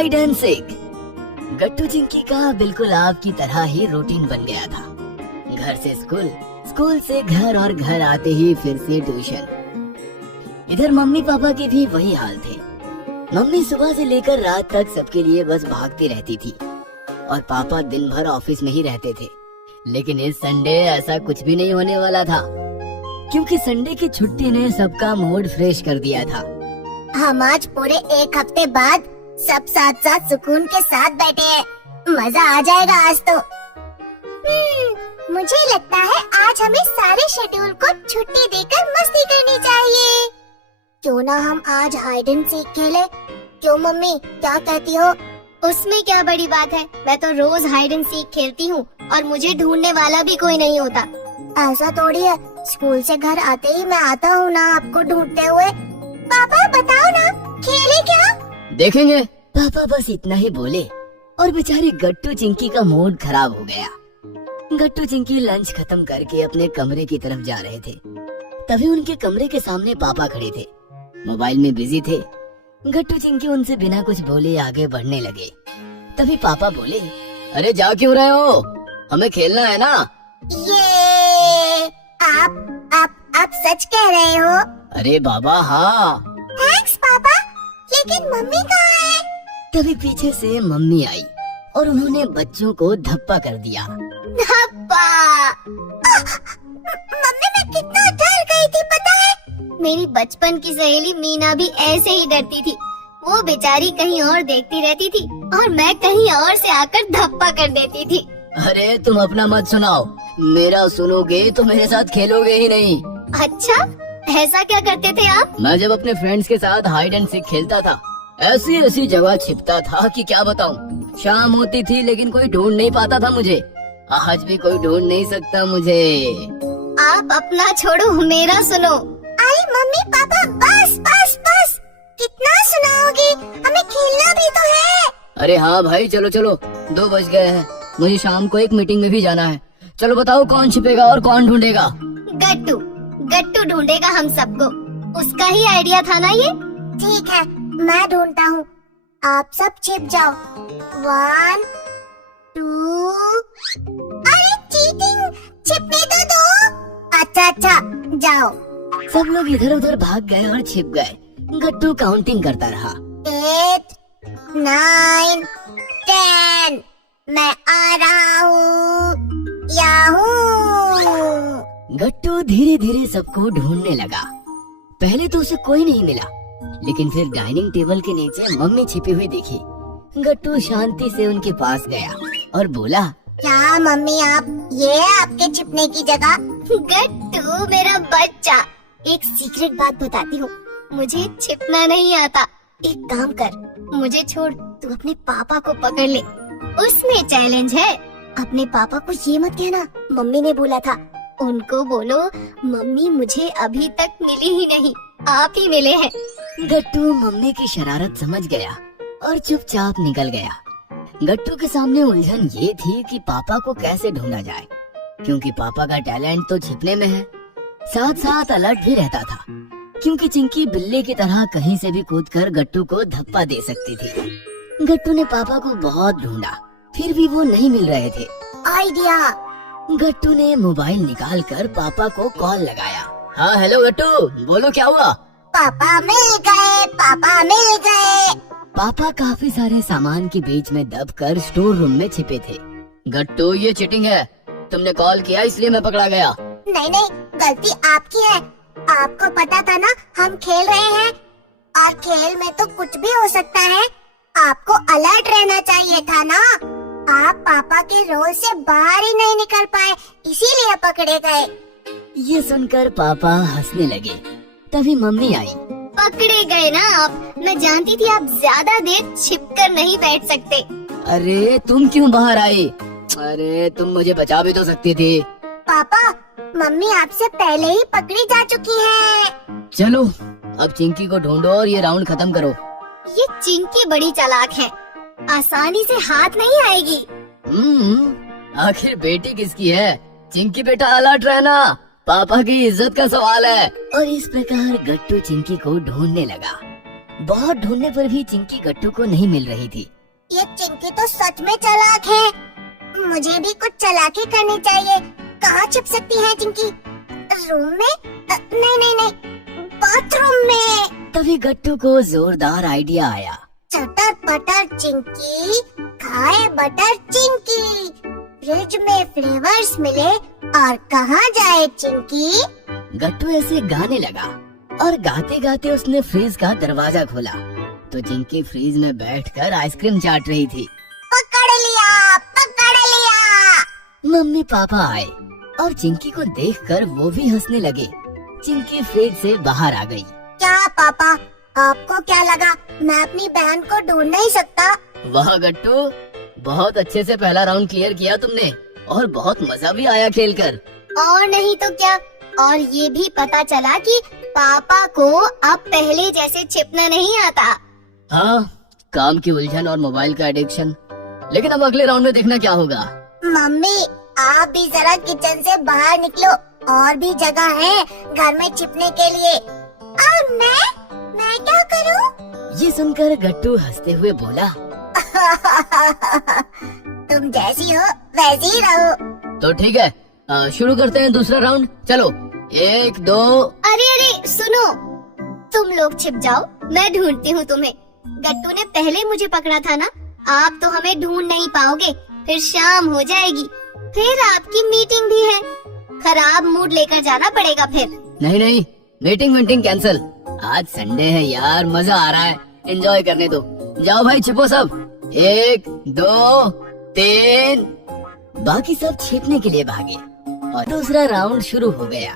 Hide and seek. Gattu Chinki का बिल्कुल आपकी तरह ही रूटीन बन गया था। घर से स्कूल, स्कूल से घर और घर आते ही फिर से ट्यूशन। इधर मम्मी पापा के भी वही हाल थे। मम्मी सुबह से लेकर रात तक सबके लिए बस भागती रहती थी और पापा दिन भर ऑफिस में ही रहते थे। लेकिन इस संडे ऐसा कुछ भी नहीं होने वाला था, क्योंकि संडे की छुट्टी ने सबका मूड फ्रेश कर दिया था। हम आज पूरे एक हफ्ते बाद सब साथ साथ सुकून के साथ बैठे हैं। मजा आ जाएगा आज तो। मुझे लगता है आज हमें सारे शेड्यूल को छुट्टी देकर मस्ती करनी चाहिए। क्यों ना हम आज हाइड एंड सीक खेले? क्यों मम्मी, क्या कहती हो? उसमें क्या बड़ी बात है, मैं तो रोज हाइड एंड सीक खेलती हूँ और मुझे ढूंढने वाला भी कोई नहीं होता। ऐसा थोड़ी है, स्कूल से घर आते ही मैं आता हूँ ना आपको ढूंढते हुए। पापा बताओ ना, खेले क्या? देखेंगे। पापा बस इतना ही बोले और बेचारे गट्टू चिंकी का मूड खराब हो गया। गट्टू चिंकी लंच खत्म करके अपने कमरे की तरफ जा रहे थे। तभी उनके कमरे के सामने पापा खड़े थे, मोबाइल में बिजी थे। गट्टू चिंकी उनसे बिना कुछ बोले आगे बढ़ने लगे। तभी पापा बोले, अरे जा क्यों रहे हो? हमें खेलना है ना। ये आप सच कह रहे हो? अरे बाबा हाँ। थैंक्स पापा, लेकिन मम्मी कहाँ है? तभी पीछे से मम्मी आई और उन्होंने बच्चों को धप्पा कर दिया। धप्पा! मम्मी मैं कितना डर गई थी पता है? मेरी बचपन की सहेली मीना भी ऐसे ही डरती थी। वो बेचारी कहीं और देखती रहती थी और मैं कहीं और से आकर धप्पा कर देती थी। अरे तुम अपना मत सुनाओ, मेरा सुनोगे तो मेरे साथ खेलोगे ही नहीं। अच्छा, ऐसा क्या करते थे आप? मैं जब अपने फ्रेंड्स के साथ हाइड एंड सीक खेलता था, ऐसी ऐसी जगह छिपता था कि क्या बताऊं। शाम होती थी लेकिन कोई ढूंढ नहीं पाता था मुझे। आज भी कोई ढूंढ नहीं सकता मुझे। आप अपना छोड़ो, मेरा सुनो। अरे मम्मी पापा बस बस बस, कितना सुनाओगी? हमें खेलना भी तो है। अरे हाँ भाई, चलो चलो, 2 बज गए हैं। मुझे शाम को एक मीटिंग में भी जाना है। चलो बताओ कौन छिपेगा और कौन ढूंढेगा? गट्टू, गट्टू ढूंढेगा हम सबको। उसका ही आइडिया था ना ये। ठीक है, मैं ढूंढता हूँ, आप सब छिप जाओ। 1 2। अरे चीटिंग, छिपने तो दो। अच्छा जाओ। सब लोग इधर उधर भाग गए और छिप गए। गट्टू काउंटिंग करता रहा। 8 9 10। मैं आ रहा हूँ। याहू! गट्टू धीरे धीरे सबको ढूंढने लगा। पहले तो उसे कोई नहीं मिला, लेकिन फिर डाइनिंग टेबल के नीचे मम्मी छिपी हुई दिखी। गट्टू शांति से उनके पास गया और बोला, क्या मम्मी आप, ये है आपके छिपने की जगह? गट्टू मेरा बच्चा, एक सीक्रेट बात बताती हूँ, मुझे छिपना नहीं आता। एक काम कर, मुझे छोड़, तू अपने पापा को पकड़ ले, उसमें चैलेंज है। अपने पापा को ये मत कहना, मम्मी ने बोला था। उनको बोलो मम्मी मुझे अभी तक मिली ही नहीं, आप ही मिले हैं। गट्टू मम्मी की शरारत समझ गया और चुपचाप निकल गया। गट्टू के सामने उलझन ये थी कि पापा को कैसे ढूंढा जाए, क्योंकि पापा का टैलेंट तो छिपने में है। साथ साथ अलर्ट भी रहता था, क्योंकि चिंकी बिल्ली की तरह कहीं से भी कूदकर गट्टू को धप्पा दे सकती थी। गट्टू ने पापा को बहुत ढूंढा, फिर भी वो नहीं मिल रहे थे। आइडिया! गट्टू ने मोबाइल निकालकर पापा को कॉल लगाया। हाँ हेलो गट्टू, बोलो क्या हुआ? पापा मिल गए, पापा मिल गए। पापा काफी सारे सामान के बीच में दबकर स्टोर रूम में छिपे थे। गट्टू ये चीटिंग है, तुमने कॉल किया इसलिए मैं पकड़ा गया। नहीं, गलती आपकी है। आपको पता था ना हम खेल रहे हैं, और खेल में तो कुछ भी हो सकता है। आपको अलर्ट रहना चाहिए था ना। आप पापा के रोल से बाहर ही नहीं निकल पाए, इसीलिए पकड़े गए। ये सुनकर पापा हंसने लगे। तभी मम्मी आई। पकड़े गए ना आप, मैं जानती थी आप ज्यादा देर छिपकर नहीं बैठ सकते। अरे तुम क्यों बाहर आई? अरे तुम मुझे बचा भी तो सकती थी। पापा, मम्मी आपसे पहले ही पकड़ी जा चुकी है। चलो अब चिंकी को ढूंढो और ये राउंड खत्म करो। ये चिंकी बड़ी चालाक है, आसानी से हाथ नहीं आएगी। आखिर बेटी किसकी है? चिंकी बेटा अलर्ट रहना, पापा की इज्जत का सवाल है। और इस प्रकार गट्टू चिंकी को ढूंढने लगा। बहुत ढूंढने पर भी चिंकी गट्टू को नहीं मिल रही थी। ये चिंकी तो सच में चालाक है। मुझे भी कुछ चालाकी करनी चाहिए। कहाँ छिप सकती है चिंकी? रूम में? नहीं नहीं नहीं, बाथरूम में। तभी गट्टू को जोरदार आइडिया आया। चटर पटर चिंकी, खाए बटर चिंकी, फ्रिज में फ्लेवर्स मिले और कहाँ जाए चिंकी? गट्टू ऐसे गाने लगा और गाते गाते उसने फ्रिज का दरवाजा खोला तो चिंकी फ्रिज में बैठकर आइसक्रीम चाट रही थी। पकड़ लिया, पकड़ लिया। मम्मी पापा आए और चिंकी को देखकर वो भी हंसने लगे। चिंकी फ्रिज से बाहर आ गई। क्या पापा, आपको क्या लगा मैं अपनी बहन को ढूंढ नहीं सकता? वाह गट्टू, बहुत अच्छे से पहला राउंड क्लियर किया तुमने और बहुत मजा भी आया खेलकर। और नहीं तो क्या, और ये भी पता चला कि पापा को अब पहले जैसे छिपना नहीं आता। हाँ, काम की उलझन और मोबाइल का एडिक्शन। लेकिन अब अगले राउंड में देखना क्या होगा। मम्मी, आप भी जरा किचन से बाहर निकलो, और भी जगह है घर में छिपने के लिए। और मैं क्या करूं? ये सुनकर गट्टू हंसते हुए बोला, तुम जैसी हो वैसी ही रहो। तो ठीक है, शुरू करते हैं दूसरा राउंड। चलो, 1 2। अरे अरे सुनो, तुम लोग छिप जाओ, मैं ढूंढती हूँ तुम्हें। गट्टू ने पहले मुझे पकड़ा था ना, आप तो हमें ढूंढ नहीं पाओगे। फिर शाम हो जाएगी, फिर आपकी मीटिंग भी है। खराब मूड लेकर जाना पड़ेगा फिर। नहीं नहीं, मीटिंग कैंसिल। आज संडे है यार, मजा आ रहा है, एंजॉय करने दो। जाओ भाई छिपो सब। 1 2 3। बाकी सब छिपने के लिए भागे और दूसरा राउंड शुरू हो गया।